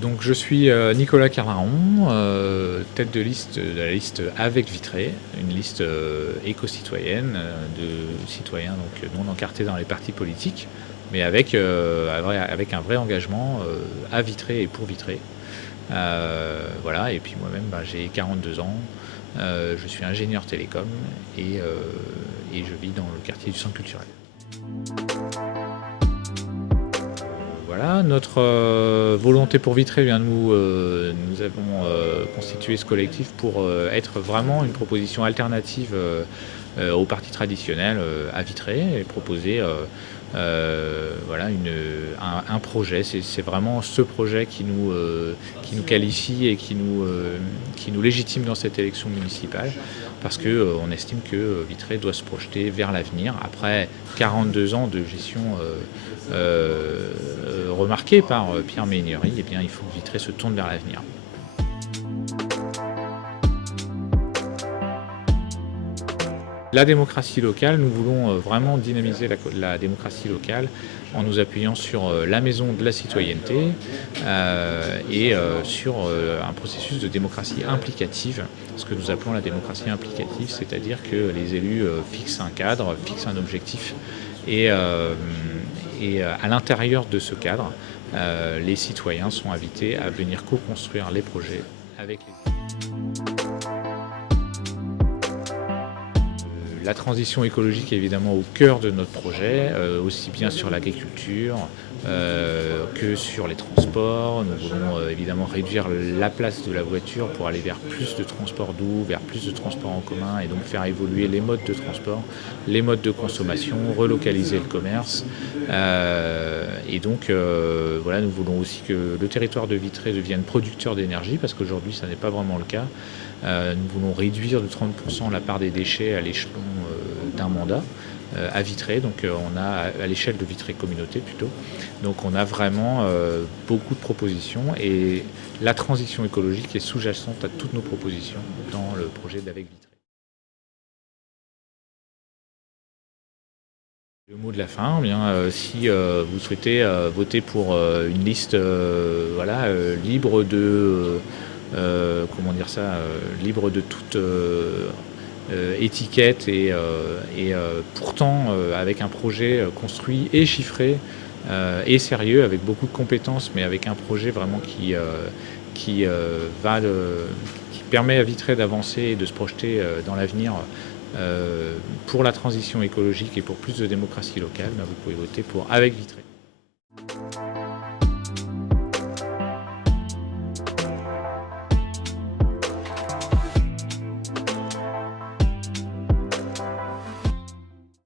Donc je suis Nicolas Carnaron, tête de liste de la liste Avec Vitré, une liste éco-citoyenne de citoyens donc non encartés dans les partis politiques, mais avec un vrai engagement à Vitré et pour Vitré. Voilà, et puis moi-même j'ai 42 ans, je suis ingénieur télécom et je vis dans le quartier du centre culturel. Voilà, notre volonté pour Vitré, nous avons constitué ce collectif pour être vraiment une proposition alternative aux partis traditionnels à Vitré et proposer voilà, un projet. C'est vraiment ce projet qui nous qualifie et qui nous légitime dans cette élection municipale parce qu'on estime que Vitré doit se projeter vers l'avenir. Après 42 ans de gestion remarquée par Pierre Méhaignerie, eh bien, il faut que Vitré se tourne vers l'avenir. La démocratie locale, nous voulons vraiment dynamiser la démocratie locale en nous appuyant sur la maison de la citoyenneté et sur un processus de démocratie implicative, ce que nous appelons la démocratie implicative, c'est-à-dire que les élus fixent un cadre, fixent un objectif et à l'intérieur de ce cadre, les citoyens sont invités à venir co-construire les projets avec les La transition écologique est évidemment au cœur de notre projet, aussi bien sur l'agriculture que sur les transports. Nous voulons évidemment réduire la place de la voiture pour aller vers plus de transports doux, vers plus de transports en commun et donc faire évoluer les modes de transport, les modes de consommation, relocaliser le commerce. Et donc voilà, nous voulons aussi que le territoire de Vitré devienne producteur d'énergie parce qu'aujourd'hui ça n'est pas vraiment le cas. Nous voulons réduire de 30% la part des déchets à l'échelon d'un mandat à Vitré, donc on a à l'échelle de Vitré Communauté plutôt. Donc on a vraiment beaucoup de propositions et la transition écologique est sous-jacente à toutes nos propositions dans le projet d'Avec Vitré. Le mot de la fin, eh bien, si vous souhaitez voter pour une liste voilà, libre de comment dire ça, libre de toute étiquette et pourtant avec un projet construit et chiffré et sérieux, avec beaucoup de compétences, mais avec un projet vraiment qui permet à Vitré d'avancer et de se projeter dans l'avenir pour la transition écologique et pour plus de démocratie locale, vous pouvez voter pour Avec Vitré.